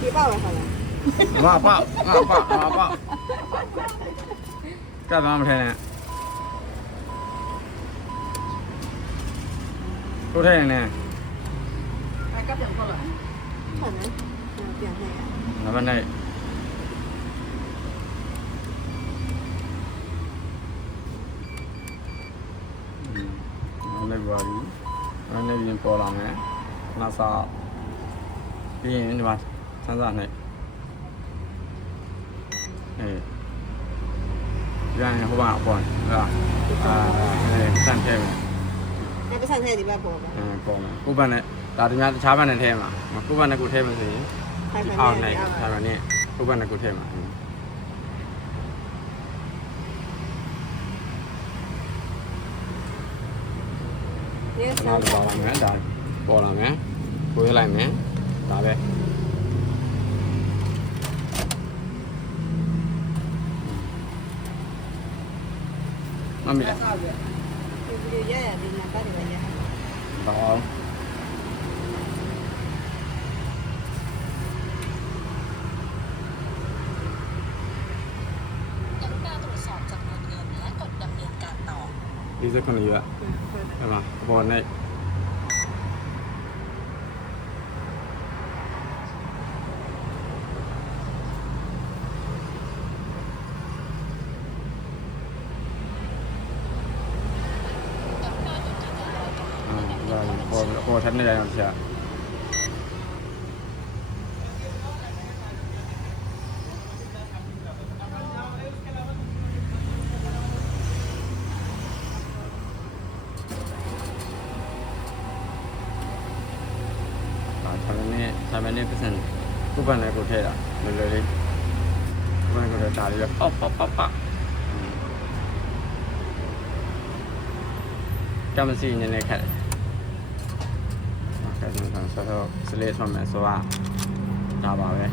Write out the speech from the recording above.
ဒီပေါ့ပဲဟုတ်လား ငါပေါ့ကပ်သွားမထဲနဲ့ကိုထဲနေ အဲ့ကပြန်ခေါ်လာ ဟုတ်တယ်ပြန်နေရ ငါမနဲ့နေပါရီနေရင်ပေါ်လာမယ်နာစာပြီးရင်ဒီမှာစမ်းစာနဲ့ပြန်ဟိုဘအပေါ်ဟာတန်ထဲမယ် 那不上菜礼拜播吧？ ပေါ်မယ်ကိုဘတ်နဲ့ဒါတများတခြားဘတ်နဲ့ထဲမှာကိုဘတ်နဲ့ကိုထဲမယ်ဆိုရင် 开饭 အောက် 店 နဲ့ 啊 ထားပါနဲ့ကိုဘတ်နဲ့ကိုထဲမှာ 你也 ဒါ 上 ပေါ်လာမယ်ဒါပေါ်လာမယ်ကိုရလိုက်မယ်ဒါပဲမမေ အဲ့စားပြီ 有爷爷的呢，到底爷爷。 တော့ กรุณาตรวจสอบจำนวนเงินและกดดำเนินการต่อ ဒီစကနေရအဲ့မှာပေါ်နဲ့ပေါ်ထက်နေရအောင်ဆရာ ဒါနဲ့ပတ်စံကိုပန်နဲ့ကိုထဲတာလွယ်လွယ်လေးကိုပန်ကိုထဲဒါလေးပေါက်ကမ္မစီနည်းနည်းခက်တယ်ခက်တယ်ဆိုတော့စလေးဆွမ်းမယ်ဆိုတော့ဒါပါပဲ